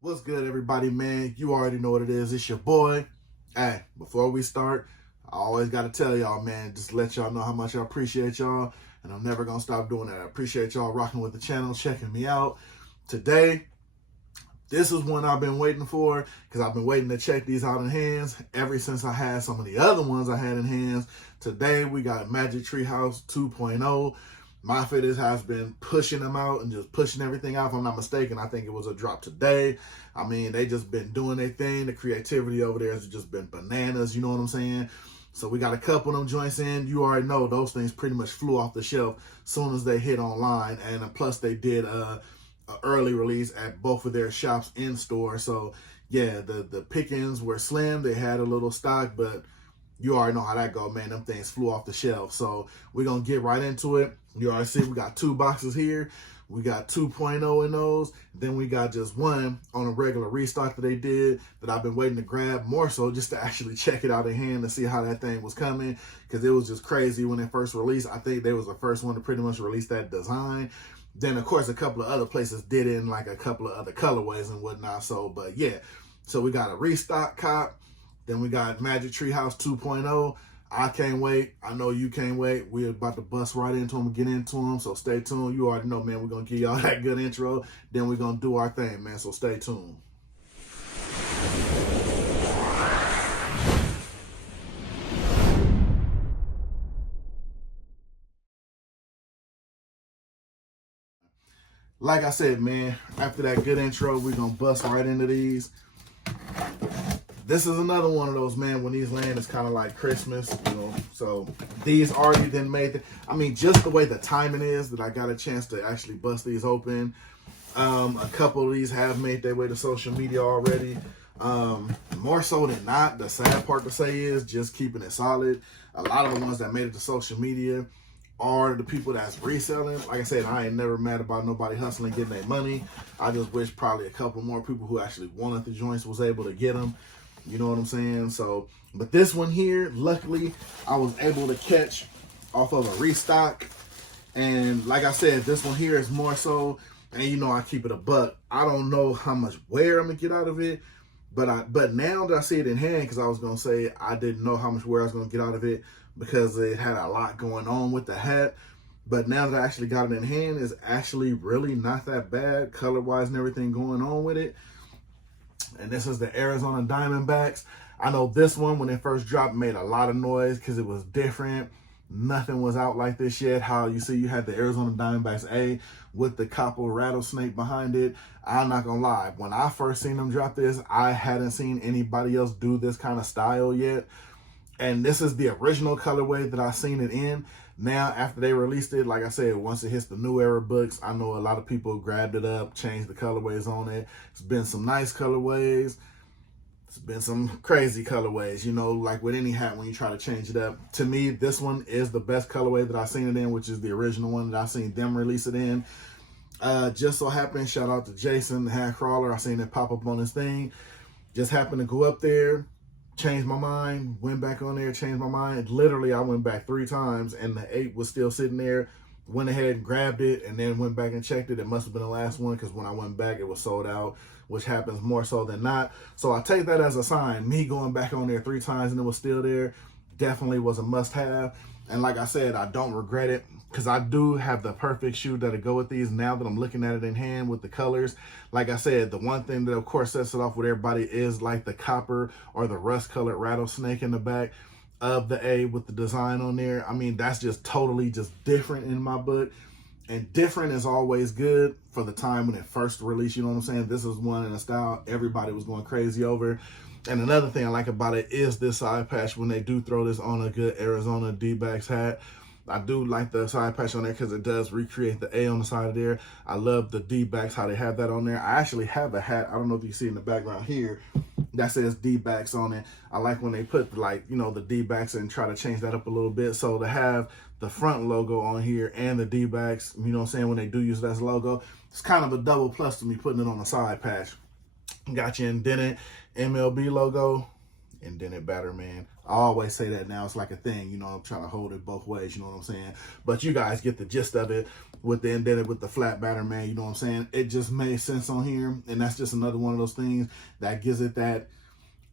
What's good, everybody, man? You already know what it is. It's your boy. Hey, before we start, I always got to tell y'all, man, just let y'all know how much I appreciate y'all, and I'm never going to stop doing that. I appreciate y'all rocking with the channel, checking me out. Today, this is one I've been waiting for because I've been waiting to check these out in hands ever since I had some of the other ones I had in hands. Today, we got Magic Treehouse 2.0. Myfitteds has been pushing them out and just pushing everything out. If I'm not mistaken, I think it was a drop today. I mean, they just been doing their thing. The creativity over there has just been bananas, you know what I'm saying? So we got a couple of them joints in. You already know those things pretty much flew off the shelf as soon as they hit online. And plus they did a early release at both of their shops in store. So yeah, the pickings were slim. They had a little stock, but you already know how that go, man. Them things flew off the shelf. So we're going to get right into it. You already see we got two boxes here. We got 2.0 in those. Then we got just one on a regular restock that they did that I've been waiting to grab, more so just to actually check it out in hand and see how that thing was coming, because it was just crazy when it first released. I think they was the first one to pretty much release that design. Then, of course, a couple of other places did it in like a couple of other colorways and whatnot. So, but yeah. So we got a restock cop. Then we got Magic Treehouse 2.0. I can't wait. I know you can't wait. We're about to bust right into them and get into them. So stay tuned. You already know, man, we're going to give y'all that good intro. Then we're going to do our thing, man. So stay tuned. Like I said, man, after that good intro, we're going to bust right into these. This is another one of those, man, when these land, it's kind of like Christmas, you know. So these already then made it. I mean, just the way the timing is that I got a chance to actually bust these open. A couple of these have made their way to social media already. More so than not, the sad part to say is just keeping it solid. A lot of the ones that made it to social media are the people that's reselling. Like I said, I ain't never mad about nobody hustling, getting their money. I just wish probably a couple more people who actually wanted the joints was able to get them. You know what I'm saying? So, but this one here, luckily, I was able to catch off of a restock. And like I said, this one here is more so, and you know I keep it a buck. I don't know how much wear I'm gonna get out of it, but now that I see it in hand, because I was gonna say I didn't know how much wear I was gonna get out of it because it had a lot going on with the hat. But now that I actually got it in hand, it's actually really not that bad, color-wise and everything going on with it. And this is the Arizona Diamondbacks. I know this one, when it first dropped, made a lot of noise because it was different. Nothing was out like this yet. How you see you had the Arizona Diamondbacks A with the copper rattlesnake behind it. I'm not gonna lie, when I first seen them drop this, I hadn't seen anybody else do this kind of style yet. And this is the original colorway that I seen it in. Now, after they released it, like I said, once it hits the new era books, I know a lot of people grabbed it up, changed the colorways on it. It's been some nice colorways. It's been some crazy colorways, you know, like with any hat when you try to change it up. To me, this one is the best colorway that I've seen it in, which is the original one that I've seen them release it in. Just so happened, shout out to Jason, the hat crawler. I seen it pop up on his thing. Just happened to go up there, changed my mind, went back on there, changed my mind. Literally, I went back 3 times and the 8 was still sitting there. Went ahead and grabbed it and then went back and checked it. It must have been the last one because when I went back, it was sold out, which happens more so than not. So I take that as a sign. Me going back on there 3 times and it was still there definitely was a must-have. And like I said, I don't regret it because I do have the perfect shoe that'll go with these now that I'm looking at it in hand with the colors. Like I said, the one thing that of course sets it off with everybody is like the copper or the rust colored rattlesnake in the back of the A with the design on there. I mean, that's just totally just different in my book. And different is always good for the time when it first released, you know what I'm saying? This is one in a style everybody was going crazy over. And another thing I like about it is this side patch when they do throw this on a good Arizona D-backs hat. I do like the side patch on there because it does recreate the A on the side of there. I love the D-backs, how they have that on there. I actually have a hat, I don't know if you see in the background here, that says D-backs on it. I like when they put like, you know, the D-backs and try to change that up a little bit. So to have the front logo on here and the D-backs, you know what I'm saying, when they do use it as a logo, it's kind of a double plus to me putting it on the side patch. Got you indented MLB logo. indented batter, man. I always say that now. It's like a thing, you know, I'm trying to hold it both ways, you know what I'm saying? But you guys get the gist of it with the indented, with the flat batter, man, you know what I'm saying? It just made sense on here, and that's just another one of those things that gives it that,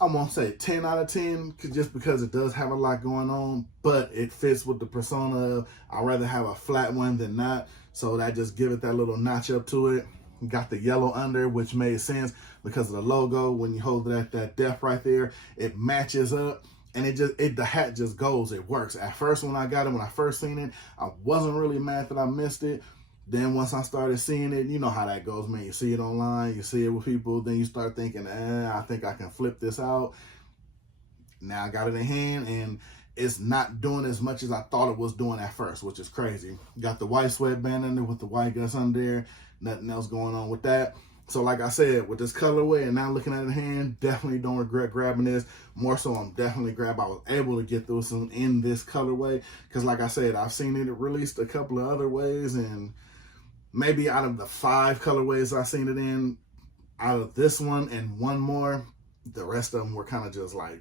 I won't say 10 out of 10, just because it does have a lot going on, but it fits with the persona of I'd rather have a flat one than not. So that just give it that little notch up to it. Got the yellow under, which made sense because of the logo. When you hold it at that depth right there, it matches up, and the hat just goes. It works. At first, when I got it, when I first seen it, I wasn't really mad that I missed it. Then once I started seeing it, you know how that goes, man. You see it online, you see it with people, then you start thinking, I think I can flip this out. Now I got it in hand, and it's not doing as much as I thought it was doing at first, which is crazy. Got the white sweatband under with the white guts under there. Nothing else going on with that. So like I said, with this colorway and now looking at it in hand, definitely don't regret grabbing this. More so, I'm definitely glad I was able to get through some in this colorway. Because like I said, I've seen it released a couple of other ways, and maybe out of the 5 colorways I've seen it in, out of this one and one more, the rest of them were kind of just like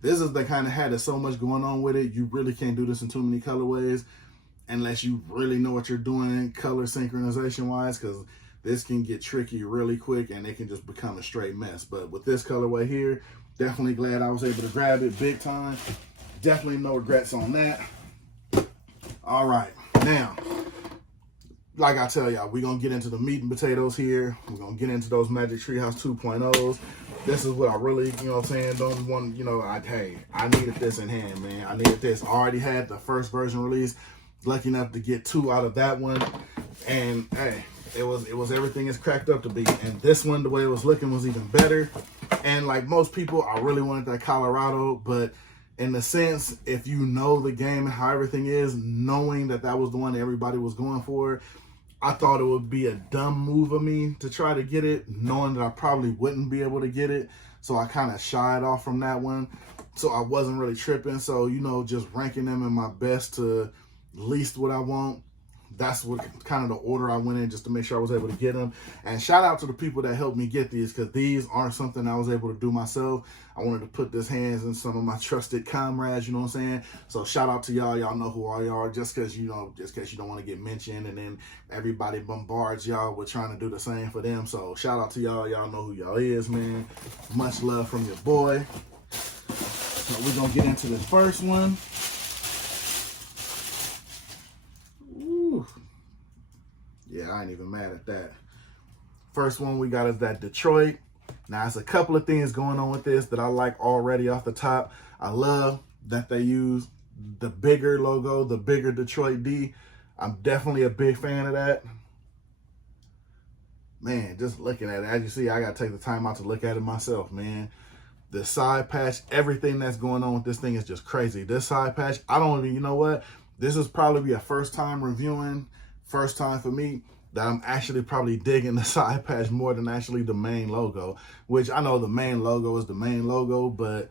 this is the kind of hat that's so much going on with it. You really can't do this in too many colorways unless you really know what you're doing color synchronization wise, because this can get tricky really quick and it can just become a straight mess. But with this colorway here, definitely glad I was able to grab it big time. Definitely no regrets on that. All right, now, like I tell y'all, we're going to get into the meat and potatoes here. We're going to get into those Magic Treehouse 2.0s. This is what I really, you know what I'm saying, don't want, you know, hey, I needed this in hand, man. I needed this. I already had the first version released. Lucky enough to get 2 out of that one. And, hey, it was everything it's cracked up to be. And this one, the way it was looking was even better. And like most people, I really wanted that Colorado, but in the sense, if you know the game and how everything is, knowing that that was the one that everybody was going for, I thought it would be a dumb move of me to try to get it, knowing that I probably wouldn't be able to get it. So I kind of shied off from that one. So I wasn't really tripping. So, you know, just ranking them in my best to least what I want. That's what kind of the order I went in, just to make sure I was able to get them. And shout out to the people that helped me get these, because these aren't something I was able to do myself. I wanted to put this hands in some of my trusted comrades, you know what I'm saying? So shout out to y'all. Y'all know who all y'all are, just because you don't want to get mentioned and then everybody bombards y'all with trying to do the same for them. So shout out to y'all. Y'all know who y'all is, man. Much love from your boy. So we're going to get into this first one. Yeah, I ain't even mad at that. First one we got is that Detroit. Now, there's a couple of things going on with this that I like already off the top. I love that they use the bigger logo, the bigger Detroit D. I'm definitely a big fan of that. Man, just looking at it, as you see, I got to take the time out to look at it myself, man. The side patch, everything that's going on with this thing is just crazy. This side patch, I don't even, you know what? This is probably a first time reviewing, first time for me, that I'm actually probably digging the side patch more than actually the main logo, which I know the main logo is the main logo, but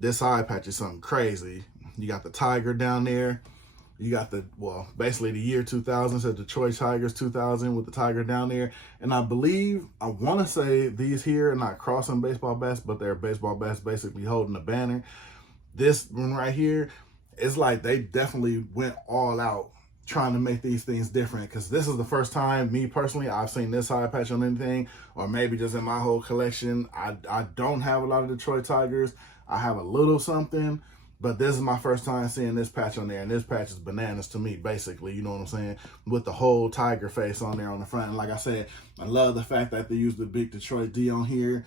this side patch is something crazy. You got the tiger down there. You got the, well, basically the year 2000, so Detroit Tigers 2000 with the tiger down there. And I believe, I want to say these here are not crossing baseball bats, but they're baseball bats basically holding a banner. This one right here, it's like they definitely went all out trying to make these things different, because this is the first time, me personally, I've seen this side patch on anything, or maybe just in my whole collection. I don't have a lot of Detroit Tigers. I have a little something, but this is my first time seeing this patch on there, and this patch is bananas to me, basically, you know what I'm saying, with the whole tiger face on there on the front. And like I said, I love the fact that they use the big Detroit D on here.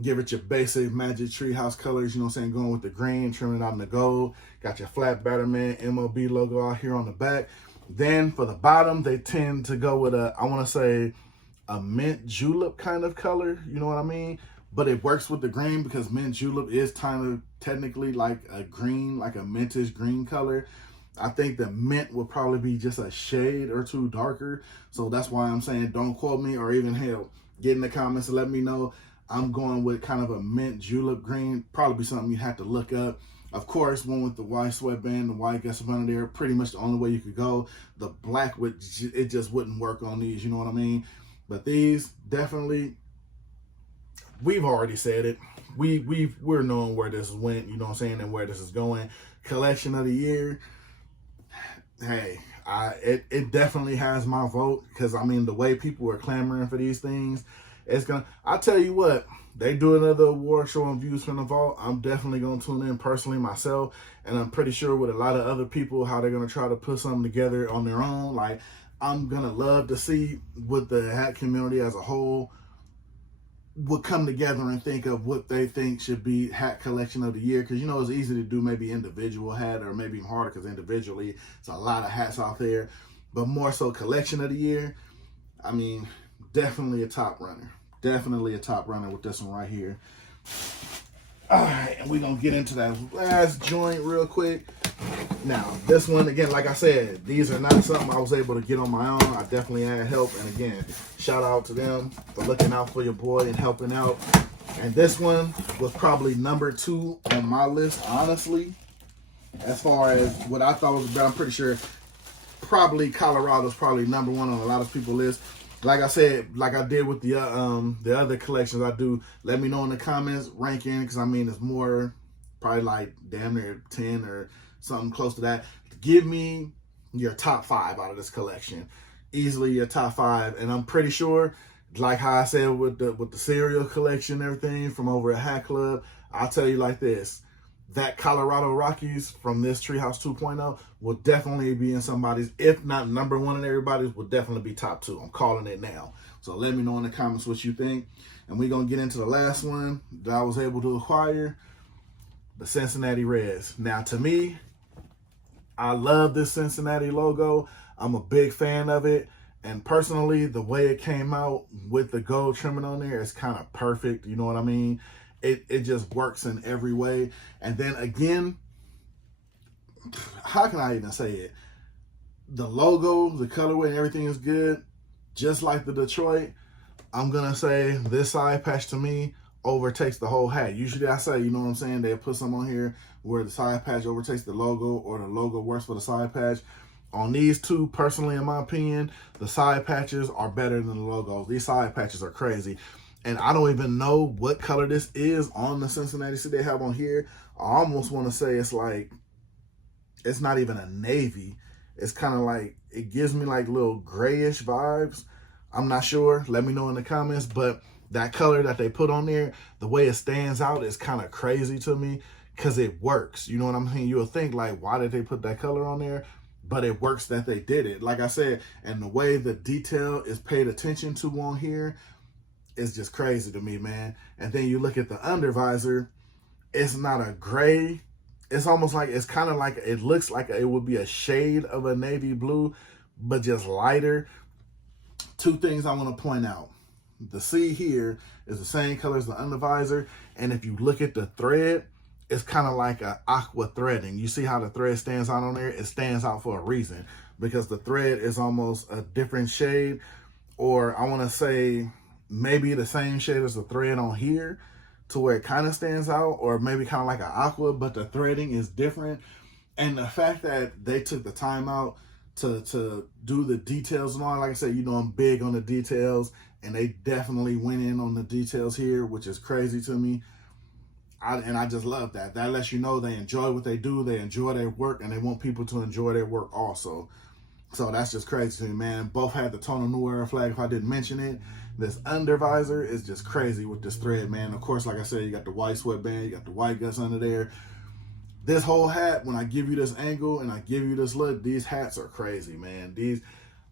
Give it your basic Magic Treehouse colors, you know what I'm saying, going with the green, trimming it out in the gold. Got your flat Batterman MLB logo out here on the back. Then for the bottom, they tend to go with a, I want to say, a mint julep kind of color, you know what I mean? But it works with the green because mint julep is kind of technically like a green, like a mintish green color. I think the mint will probably be just a shade or two darker. So that's why I'm saying don't quote me, or even hell, get in the comments and let me know. I'm going with kind of a mint julep green. Probably be something you have to look up. Of course, one with the white sweatband, the white guts under there, pretty much the only way you could go. The black, it just wouldn't work on these, you know what I mean? But these, definitely, we've already said it. we're knowing where this went, you know what I'm saying, and where this is going. Collection of the year, hey, it definitely has my vote, because I mean the way people are clamoring for these things, it's gonna. I tell you what, they do another award show on Views from the Vault. I'm definitely gonna tune in personally myself, and I'm pretty sure with a lot of other people how they're gonna try to put something together on their own. Like, I'm gonna love to see what the hat community as a whole would come together and think of what they think should be hat collection of the year. Because, you know, it's easy to do maybe individual hat, or maybe harder because individually it's a lot of hats out there. But more so collection of the year, I mean, definitely a top runner. Definitely a top runner with this one right here. All right, and we're going to get into that last joint real quick. Now, this one, again, like I said, these are not something I was able to get on my own. I definitely had help. And again, shout out to them for looking out for your boy and helping out. And this one was probably number 2 on my list, honestly. As far as what I thought was better, I'm pretty sure probably Colorado's probably number 1 on a lot of people's list. Like I said, like I did with the other collections I do, let me know in the comments, ranking, because I mean it's more, probably like damn near 10 or something close to that. Give me your top 5 out of this collection. Easily your top 5. And I'm pretty sure, like how I said with the cereal collection and everything from over at Hat Club, I'll tell you like this. That Colorado Rockies from this Treehouse 2.0 will definitely be in somebody's, if not number 1 in everybody's, will definitely be top 2. I'm calling it now. So let me know in the comments what you think. And we're going to get into the last one that I was able to acquire, the Cincinnati Reds. Now, to me, I love this Cincinnati logo. I'm a big fan of it. And personally, the way it came out with the gold trimming on there is kind of perfect. You know what I mean? It just works in every way. And then again, how can I even say it? The logo, the colorway, and everything is good. Just like the Detroit, I'm going to say this side patch to me overtakes the whole hat. Usually I say, you know what I'm saying, they'll put some on here where the side patch overtakes the logo, or the logo works for the side patch. On these two, personally, in my opinion, the side patches are better than the logos. These side patches are crazy. And I don't even know what color this is on the Cincinnati City they have on here. I almost want to say it's like, it's not even a navy. It's kind of like, it gives me like little grayish vibes. I'm not sure. Let me know in the comments. But that color that they put on there, the way it stands out is kind of crazy to me, because it works. You know what I'm saying? You'll think like, why did they put that color on there? But it works that they did it. Like I said, and the way the detail is paid attention to on here, it's just crazy to me, man. And then you look at the undervisor, it's not a gray. It's almost like, it's kind of like, it looks like it would be a shade of a navy blue, but just lighter. 2 things I want to point out. The C here is the same color as the undervisor. And if you look at the thread, it's kind of like an aqua threading. You see how the thread stands out on there? It stands out for a reason, because the thread is almost a different shade, or I want to say maybe the same shade as the thread on here, to where it kind of stands out, or maybe kind of like an aqua, but the threading is different. And the fact that they took the time out to do the details and all, like I said, you know, I'm big on the details, and they definitely went in on the details here, which is crazy to me. And I just love that. That lets you know they enjoy what they do, they enjoy their work, and they want people to enjoy their work also. So that's just crazy to me, man. Both had the Tono New Era flag, if I didn't mention it. This undervisor is just crazy with this thread, man. Of course, like I said, you got the white sweatband, you got the white guts under there. This whole hat, when I give you this angle and I give you this look, these hats are crazy, man. These,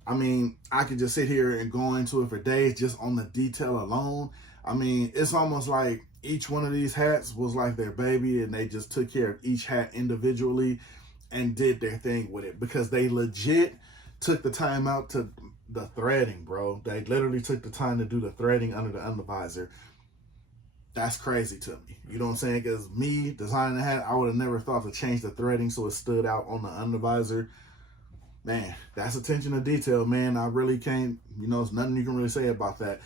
I mean, I could just sit here and go into it for days just on the detail alone. I mean, it's almost like each one of these hats was like their baby, and they just took care of each hat individually and did their thing with it, because they legit took the time out to the threading, bro. They literally took the time to do the threading under the undervisor. That's crazy to me. You know what I'm saying? Because me designing the hat, I would have never thought to change the threading so it stood out on the undervisor. Man, that's attention to detail, man. I really can't, you know, there's nothing you can really say about that.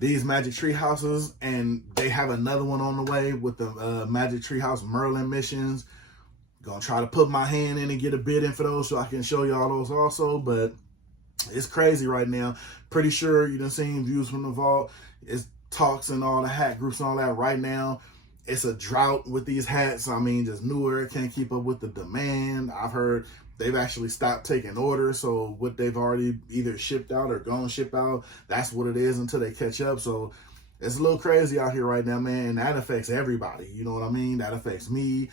These Magic Tree Houses, and they have another one on the way with the Magic Tree House Merlin missions. Gonna try to put my hand in and get a bid in for those so I can show y'all those also, but it's crazy right now. Pretty sure you done seen Views from the Vault. It's talks and all the hat groups and all that right now. it's a drought with these hats. I mean, just newer, can't keep up with the demand. I've heard they've actually stopped taking orders. So what they've already either shipped out or gone ship out, that's what it is until they catch up. So it's a little crazy out here right now, man. And that affects everybody. You know what I mean? That affects me,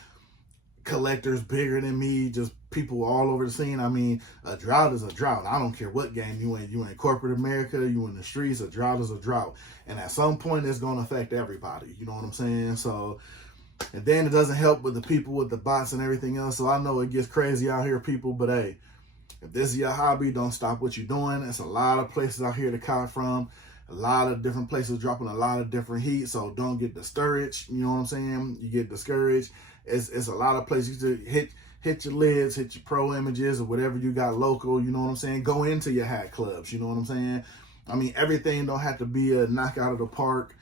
collectors bigger than me, just people all over the scene. I mean, a drought is a drought. I don't care what game you in. You in corporate America, you in the streets, a drought is a drought. And at some point, it's going to affect everybody. You know what I'm saying? So, and then it doesn't help with the people with the bots and everything else. So I know it gets crazy out here, people, but hey, if this is your hobby, don't stop what you're doing. There's a lot of places out here to cop from. A lot of different places dropping a lot of different heat, so don't get discouraged. You know what I'm saying? You get discouraged. It's a lot of places to hit your lids, hit your pro images or whatever you got local. You know what I'm saying? Go into your hat clubs. You know what I'm saying? I mean, everything don't have to be a knockout of the park.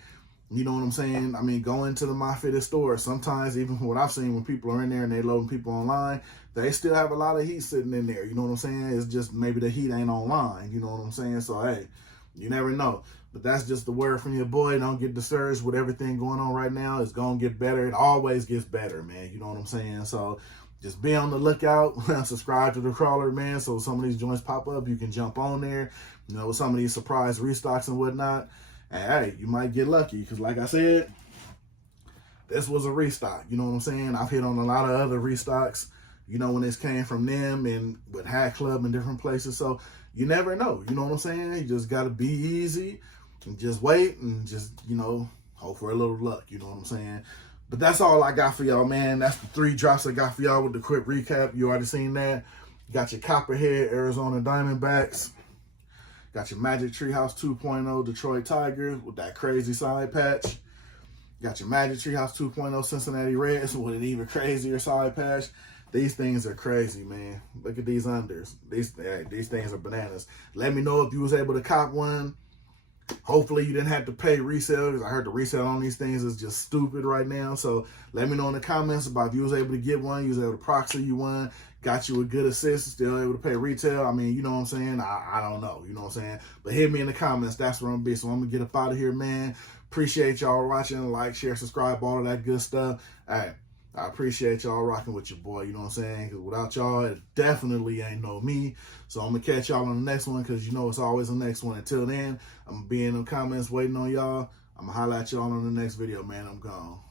You know what I'm saying? I mean, go into the Myfitteds store. Sometimes, even from what I've seen, when people are in there and they loading people online, they still have a lot of heat sitting in there. You know what I'm saying? It's just maybe the heat ain't online. You know what I'm saying? So, hey, you never know. But that's just the word from your boy. Don't get discouraged with everything going on right now. It's going to get better. It always gets better, man. You know what I'm saying? So just be on the lookout. Subscribe to the crawler, man. So some of these joints pop up, you can jump on there. You know, with some of these surprise restocks and whatnot. And hey, you might get lucky. Because like I said, this was a restock. You know what I'm saying? I've hit on a lot of other restocks, you know, when this came from them and with Hat Club and different places. So you never know. You know what I'm saying? You just got to be easy and just wait and just, you know, hope for a little luck. You know what I'm saying? But that's all I got for y'all, man. That's the 3 drops I got for y'all with the quick recap. You already seen that. You got your Copperhead Arizona Diamondbacks. Got your Magic Treehouse 2.0 Detroit Tigers with that crazy side patch. You got your Magic Treehouse 2.0 Cincinnati Reds with an even crazier side patch. These things are crazy, man. Look at these unders. These things are bananas. Let me know if you was able to cop one. Hopefully you didn't have to pay resale, because I heard the resale on these things is just stupid right now. So let me know in the comments about if you was able to get one, you was able to proxy you one, got you a good assist, still able to pay retail. I mean, you know what I'm saying? I don't know, you know what I'm saying? But hit me in the comments. That's where I'm gonna be. So I'm gonna get up out of here, man. Appreciate y'all watching. Like, share, subscribe, all of that good stuff. All right. I appreciate y'all rocking with your boy, you know what I'm saying? Because without y'all, it definitely ain't no me. So I'm going to catch y'all on the next one, because you know it's always the next one. Until then, I'm going to be in the comments waiting on y'all. I'm going to holler at y'all on the next video, man. I'm gone.